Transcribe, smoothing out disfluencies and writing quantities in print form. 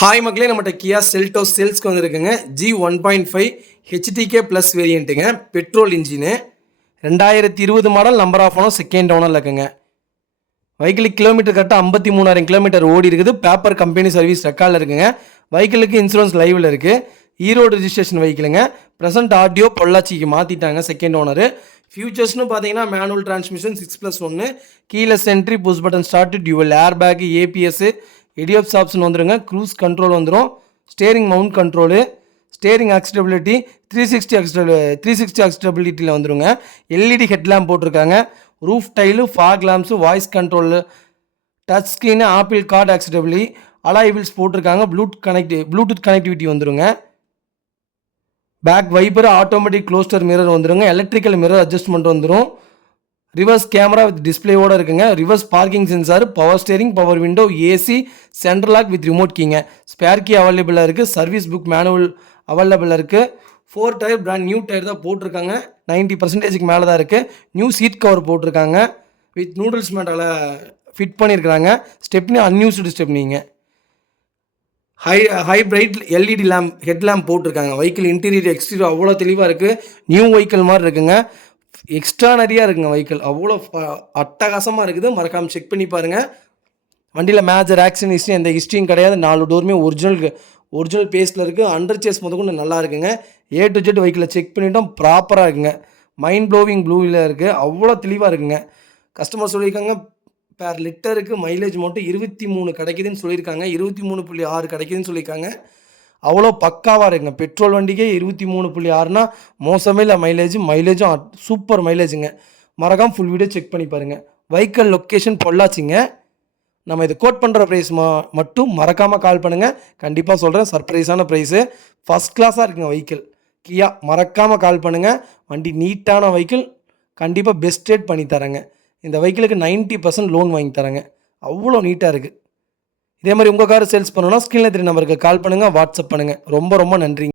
Hi மக்களே, நம்மகிட்ட Kia Seltos சேல்ஸ்க்கு வந்திருக்குங்க. G1.5 HTK ப்ளஸ் வேரியண்ட்டுங்க. Petrol engine 2020 model. Number of owner second ஓனரில் இருக்குங்க. வெஹிக்கிளுக்கு கிலோமீட்டர் கரெக்டாக 53,000 கிலோமீட்டர் ஓடி இருக்குது. பேப்பர் கம்பெனி சர்வீஸ் ரெக்கார்டில் இருக்குங்க. வெஹிக்கிளுக்கு இன்சூரன்ஸ் லைவில் இருக்குது. ஈரோடு ரிஜிஸ்ட்ரேஷன் வெஹிக்கிளுங்க. ப்ரெசென்ட் ஆர்டிஓ பொள்ளாச்சிக்கு மாற்றிட்டாங்க செகண்ட் ஓனரு. ஃபியூச்சர்ஸ்னு பார்த்தீங்கன்னா manual transmission 6+1, keyless entry, push button start, dual air bag, ABS, இடியோப்ஸ் ஆப்ஷன் வந்துருங்க. க்ரூஸ் கண்ட்ரோல் வந்துடும். Steering mount control, steering adjustability, 360 ஆக்சிடபிலிட்டியில் வந்துருங்க. எல்இடி ஹெட்லேம்ப் போட்டிருக்காங்க. ரூஃப் டைலு, fog lamps, voice control, touch screen, Apple கார்டு ஆக்சிடபிளி, அலாய் வீல்ஸ் போட்டிருக்காங்க. ப்ளூடூத் கனெக்டிவிட்டி வந்துருங்க. பேக் வைப்பர், ஆட்டோமேட்டிக் க்ளோஸ்டர் மிரர் வந்துருங்க. எலக்ட்ரிக்கல் மிரர் அட்ஜஸ்ட்மெண்ட் வந்துடும். ரிவர்ஸ் கேமரா வித் டிஸ்பிளேவோடு இருக்குங்க. Reverse parking sensor, power steering, power window, AC, central lock with remote கீங்க. ஸ்பேர் கீ அவைலபிளாக இருக்குது. சர்வீஸ் புக் மேனுவல் அவைலபிளாக இருக்குது. 4 டயர் பிராண்ட் நியூ டயர் தான் போட்டிருக்காங்க. 90% மேலே தான் இருக்குது. நியூ சீட் கவர் போட்டிருக்காங்க. வித் நூடுல்ஸ் மேட்டால் ஃபிட் பண்ணியிருக்கிறாங்க. ஸ்டெப்னி அன்யூஸ்டு ஸ்டெப்னிங்க. High bright LED head lamp போட்டிருக்காங்க. வெஹிக்கிள் இன்டீரியர் எக்ஸ்டீரியர் அவ்வளோ தெளிவாக இருக்குது. நியூ வெஹிக்கிள் மாதிரி இருக்குங்க. எக்ஸ்ட்ரா நிறையா இருக்குங்க. வெஹிக்கிள் அவ்வளோ அட்டகாசமாக இருக்குது. மறக்காமல் செக் பண்ணி பாருங்கள். வண்டியில் மேஜர் ஆக்சிடென்ட் ஹிஸ்ட்ரி எந்த ஹிஸ்ட்ரியும் கிடையாது. 4 டோருமே ஒரிஜினல் பேஸில் இருக்குது. அண்டர் சேஸ் முதற்கொண்டு நல்லா இருக்குங்க. A to Z வெஹிக்கிளை செக் பண்ணிட்டோம். ப்ராப்பராக இருக்குங்க. மைண்ட் ப்ளோவிங் ப்ளூவில் இருக்குது. அவ்வளோ தெளிவாக இருக்குங்க. கஸ்டமர் சொல்லியிருக்காங்க பேர் லிட்டருக்கு மைலேஜ் மட்டும் 23 கிடைக்குதுன்னு சொல்லியிருக்காங்க. 23.6 கிடைக்குதுன்னு சொல்லியிருக்காங்க. அவ்வளோ பக்காவாக இருக்குங்க. பெட்ரோல் வண்டிக்கே 23.6னா மோசமே இல்லை. மைலேஜும் சூப்பர் மைலேஜுங்க. மறக்காமல் ஃபுல் வீடியோ செக் பண்ணி பாருங்கள். வெஹிக்கிள் லொக்கேஷன் பொள்ளாச்சிங்க. நம்ம இது கோட் பண்ணுற ப்ரைஸ் மட்டும் மறக்காமல் கால் பண்ணுங்கள். கண்டிப்பாக சொல்கிறேன், சர்ப்ரைஸான ப்ரைஸு. ஃபஸ்ட் கிளாஸாக இருக்குங்க வெஹிக்கிள். கியா மறக்காமல் கால் பண்ணுங்கள். வண்டி நீட்டான வெஹிக்கிள். கண்டிப்பாக பெஸ்ட் ரேட் பண்ணி தரேங்க. இந்த வெஹிக்கிளுக்கு 90% லோன் வாங்கி தரேங்க. அவ்வளோ நீட்டாக இருக்குது. இதே மாதிரி உங்கள் கார் சேல்ஸ் பண்ணணும்னா ஸ்க்ரீனில் 3 நம்பருக்கு கால் பண்ணுங்கள், வாட்ஸ்அப் பண்ணுங்கள். ரொம்ப ரொம்ப நன்றிங்க.